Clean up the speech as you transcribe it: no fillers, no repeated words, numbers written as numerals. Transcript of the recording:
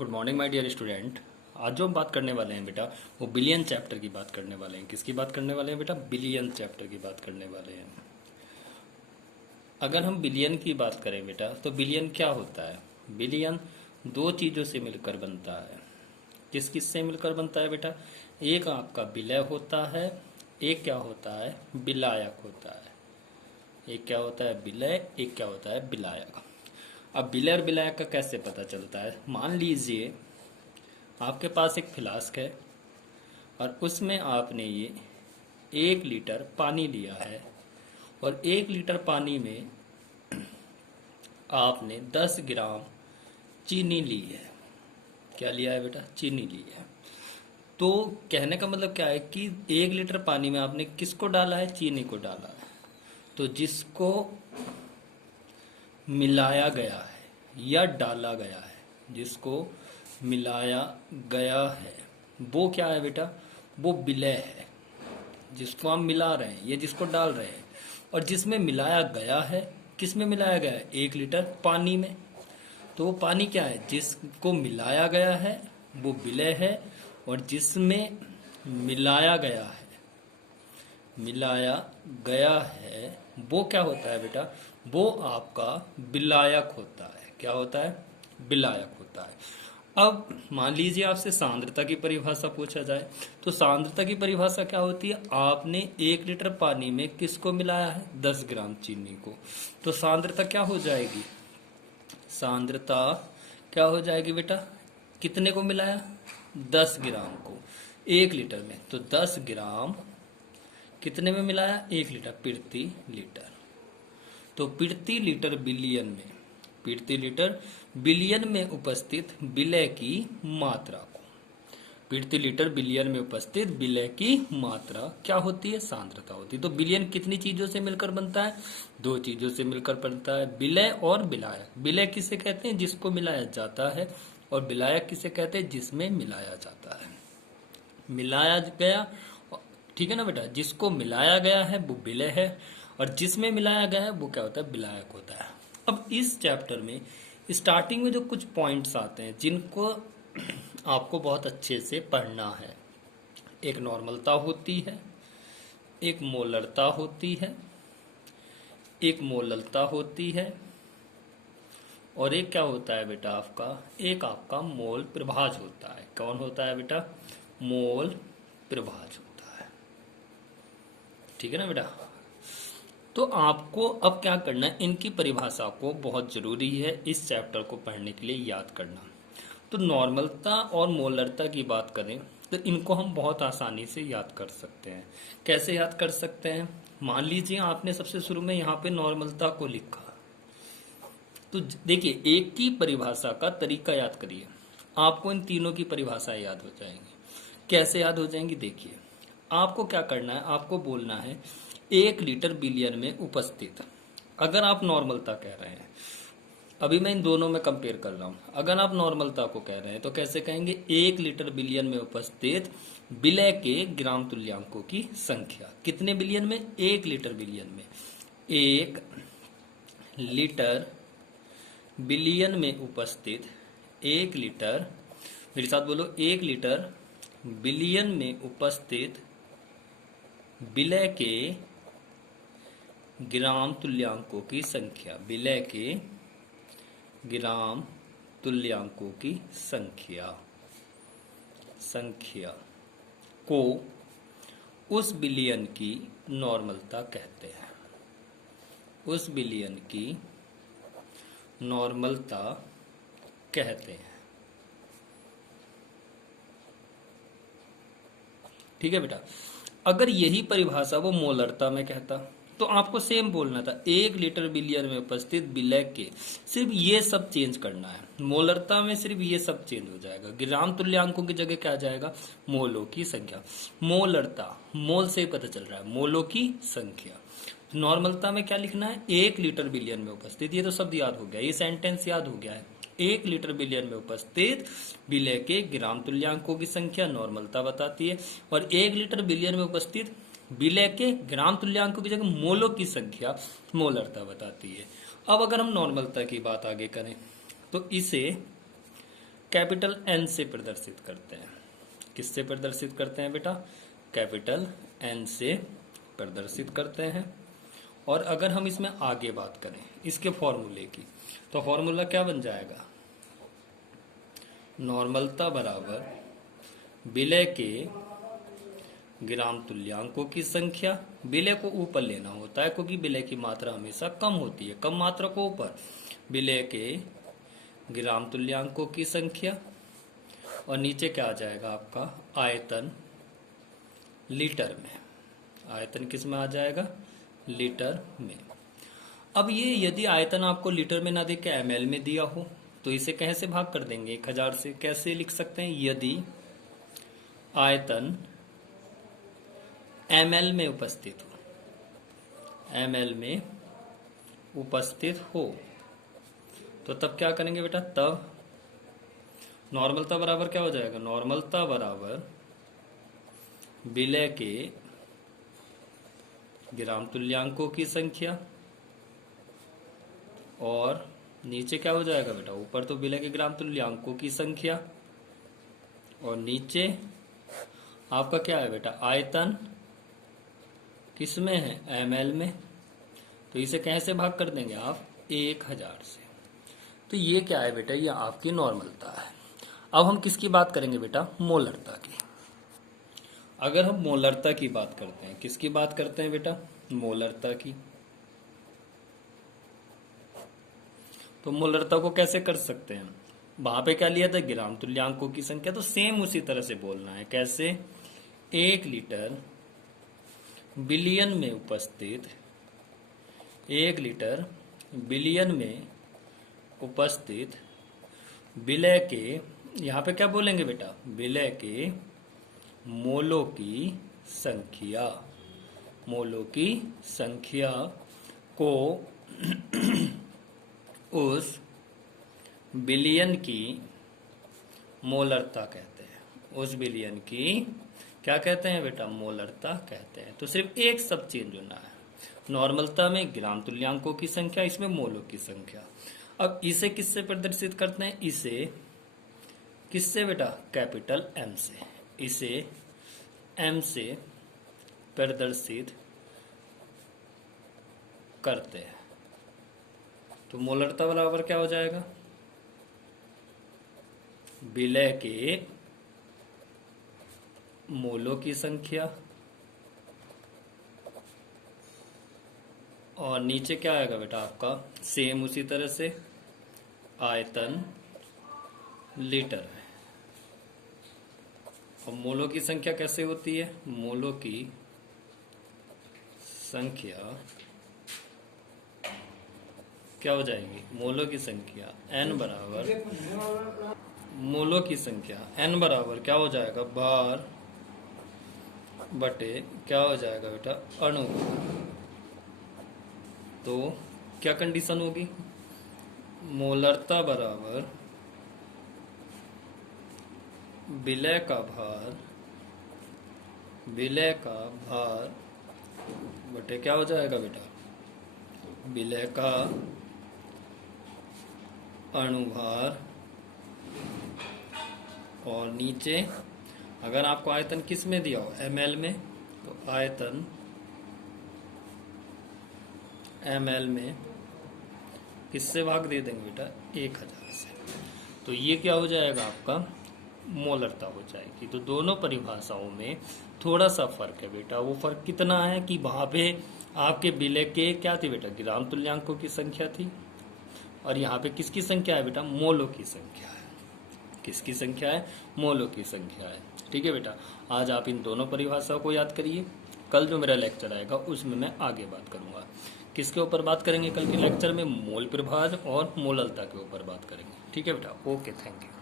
Good morning my dear student. आज जो हम बात करने वाले हैं बेटा वो बिलियन चैप्टर की बात करने वाले हैं। किसकी बात करने वाले हैं बेटा? बिलियन चैप्टर की बात करने वाले हैं। अगर हम बिलियन की बात करें बेटा तो बिलियन क्या होता है? बिलियन दो चीज़ों से मिलकर बनता है। किस किस से मिलकर बनता है बेटा? एक आपका विलय होता है, एक क्या होता है? विलायक होता है। एक क्या होता है? विलय, एक क्या होता है? विलायक। अब विलय और विलायक का कैसे पता चलता है? मान लीजिए आपके पास एक फ्लास्क है और उसमें आपने ये 1 लीटर पानी लिया है और 1 लीटर पानी में आपने 10 ग्राम चीनी ली है। क्या लिया है बेटा? चीनी ली है। तो कहने का मतलब क्या है कि 1 लीटर पानी में आपने किसको डाला है? चीनी को डाला है। तो जिसको मिलाया गया है या डाला गया है, जिसको मिलाया गया है वो क्या है बेटा? वो विलय है। जिसको हम मिला रहे हैं, ये जिसको डाल रहे हैं, और जिसमें मिलाया गया है, किस में मिलाया गया है? 1 लीटर पानी में। तो वो पानी क्या है? जिसको मिलाया गया है वो विलय है, और जिसमें मिलाया गया है, मिलाया गया है वो क्या होता है बेटा? वो आपका विलायक होता है। क्या होता है? विलायक होता है। अब मान लीजिए आपसे सांद्रता की परिभाषा पूछा जाए तो सांद्रता की परिभाषा क्या होती है? आपने 1 लीटर पानी में किसको मिलाया है? 10 ग्राम चीनी को। तो सांद्रता क्या हो जाएगी? सांद्रता क्या हो जाएगी बेटा? कितने को मिलाया? 10 ग्राम को 1 लीटर में। तो 10 ग्राम कितने में मिलाया? 1 लीटर प्रति लीटर। तो प्रति लीटर बिलियन में, प्रति लीटर बिलियन में उपस्थित विलय की मात्रा को, प्रति लीटर बिलियन में उपस्थित विलय की मात्रा क्या होती है? सांद्रता होती है। तो बिलियन कितनी चीजों से मिलकर बनता है? दो चीजों से मिलकर बनता है, विलय और विलायक। विलय किसे कहते हैं? जिसको मिलाया जाता है। और विलायक किसे कहते हैं? जिसमें मिलाया जाता है। मिलाया गया, ठीक है ना बेटा? जिसको मिलाया गया है वो विलय है, और जिसमें मिलाया गया है वो क्या होता है? विलायक होता है। अब इस चैप्टर में स्टार्टिंग में जो कुछ पॉइंट्स आते हैं जिनको आपको बहुत अच्छे से पढ़ना है। एक नॉर्मलता होती है, एक मोलरता होती है, एक मोललता होती है, और एक क्या होता है बेटा आपका? एक आपका मोल प्रभाज होता है। कौन होता है बेटा? मोल प्रभाज होता है। ठीक है ना बेटा? तो आपको अब क्या करना है? इनकी परिभाषा को बहुत जरूरी है इस चैप्टर को पढ़ने के लिए याद करना। तो नॉर्मलता और मोलरता की बात करें तो इनको हम बहुत आसानी से याद कर सकते हैं। कैसे याद कर सकते हैं? मान लीजिए आपने सबसे शुरू में यहाँ पे नॉर्मलता को लिखा, तो देखिए एक की परिभाषा का तरीका याद करिए, आपको इन तीनों की परिभाषा याद हो जाएंगी। कैसे याद हो जाएंगी? देखिए आपको क्या करना है, आपको बोलना है 1 लीटर बिलियन में उपस्थित। अगर आप नॉर्मलता कह रहे हैं, अभी मैं इन दोनों में कंपेयर कर रहा हूं, अगर आप नॉर्मलता को कह रहे हैं तो कैसे कहेंगे? 1 लीटर बिलियन में उपस्थित विलय के ग्राम तुल्यांकों की संख्या। कितने बिलियन में? 1 लीटर बिलियन में। 1 लीटर बिलियन में उपस्थित 1 लीटर, मेरे साथ बोलो, 1 लीटर बिलियन में उपस्थित विलय के ग्राम तुल्यांकों की संख्या। विलय के ग्राम तुल्यांकों की संख्या को उस बिलियन की नॉर्मलता कहते हैं। उस बिलियन की नॉर्मलता कहते हैं। ठीक है बेटा? अगर यही परिभाषा वो मोलरता में कहता तो आपको सेम बोलना था, 1 लीटर बिलियन में उपस्थित विलय के, सिर्फ ये सब चेंज करना है। मोलरता में सिर्फ ये सब चेंज हो जाएगा, ग्राम तुल्यांकों की जगह क्या आ जाएगा? मोलों की संख्या। मोलरता, मोल से पता चल रहा है, मोलों की संख्या। नॉर्मलता में क्या लिखना है? 1 लीटर बिलियन में उपस्थित। ये तो शब्द याद हो गया, ये सेंटेंस याद हो गया है। 1 लीटर बिलियन में उपस्थित विलय के ग्राम तुल्यांकों की संख्या नॉर्मलता बताती है, और 1 लीटर बिलियन में उपस्थित विलय के ग्राम तुल्यांकों की जगह मोलों की संख्या मोलरता बताती है। अब अगर हम नॉर्मलता की बात आगे करें तो इसे कैपिटल एन से प्रदर्शित करते हैं। किससे प्रदर्शित करते हैं बेटा? कैपिटल एन से प्रदर्शित करते हैं। और अगर हम इसमें आगे बात करें इसके फॉर्मूले की, तो फॉर्मूला क्या बन जाएगा? नॉर्मलता बराबर विलय के ग्राम तुल्यांकों की संख्या। विलय को ऊपर लेना होता है क्योंकि विलय की मात्रा हमेशा कम होती है, कम मात्रा को ऊपर, विलय के ग्राम तुल्यांकों की संख्या, और नीचे क्या आ जाएगा आपका? आयतन लीटर में। आयतन किस में आ जाएगा? लीटर में। अब ये यदि आयतन आपको लीटर में ना दे के ml में दिया हो तो इसे कैसे भाग कर देंगे? 1000 से कैसे लिख सकते हैं? यदि आयतन ml में उपस्थित हो, ml में उपस्थित हो, तो तब क्या करेंगे बेटा? तब नॉर्मलता बराबर क्या हो जाएगा? नॉर्मलता बराबर विलय के ग्राम तुल्यांकों की संख्या, और नीचे क्या हो जाएगा बेटा? ऊपर तो विलय के ग्राम तुल्यांकों की संख्या, और नीचे आपका क्या है बेटा? आयतन किस में है? ml में। तो इसे कैसे भाग कर देंगे आप? 1000 से। तो ये क्या है बेटा? ये आपकी नॉर्मलता है। अब हम किसकी बात करेंगे बेटा? मोलरता की। अगर हम मोलरता की बात करते हैं, किसकी बात करते हैं बेटा? मोलरता की। तो मोलरता को कैसे कर सकते हैं? वहां पे क्या लिया था? ग्राम तुल्यांकों की संख्या। तो सेम उसी तरह से बोलना है। कैसे? 1 लीटर बिलियन में उपस्थित, 1 लीटर बिलियन में उपस्थित विलय के, यहाँ पे क्या बोलेंगे बेटा? विलय के मोलों की संख्या, मोलों की संख्या को उस बिलियन की मोलरता कहते हैं। उस बिलियन की क्या कहते हैं बेटा? मोलरता कहते हैं। तो सिर्फ एक सब चेंज होना है। नॉर्मलता में ग्राम तुल्यांकों की संख्या, इसमें मोलों की संख्या। अब इसे किससे प्रदर्शित करते हैं? इसे किससे बेटा? कैपिटल एम से। इसे एम से प्रदर्शित करते हैं। तो मोलरता बराबर क्या हो जाएगा? विलय के मोलों की संख्या, और नीचे क्या आएगा बेटा आपका? सेम उसी तरह से आयतन लीटर है। और मोलों की संख्या कैसे होती है? मोलों की संख्या क्या हो जाएगी? मोलों की संख्या n बराबर, मोलों की संख्या n बराबर क्या हो जाएगा? भार बटे क्या हो जाएगा बेटा? अणु। तो क्या कंडीशन होगी? मोलरता बराबर विलय का भार, विलय का भार बटे क्या हो जाएगा बेटा? विलय का अणुभार, और नीचे अगर आपको आयतन किस में दिया हो? ml में, तो आयतन ml में किससे भाग दे देंगे बेटा? 1000 से। तो ये क्या हो जाएगा आपका? मोलरता हो जाएगी। तो दोनों परिभाषाओं में थोड़ा सा फर्क है बेटा। वो फर्क कितना है कि वहां पे आपके विलय के क्या थी बेटा? ग्राम तुल्यांकों की संख्या थी, और यहाँ पे किसकी संख्या है बेटा? मोलों की संख्या है। किसकी संख्या है? मोलों की संख्या है। ठीक है बेटा, आज आप इन दोनों परिभाषाओं को याद करिए। कल जो मेरा लेक्चर आएगा उसमें मैं आगे बात करूंगा। किसके ऊपर बात करेंगे कल के लेक्चर में? मोल प्रभाज और मोललता के ऊपर बात करेंगे। ठीक है बेटा, ओके, थैंक यू।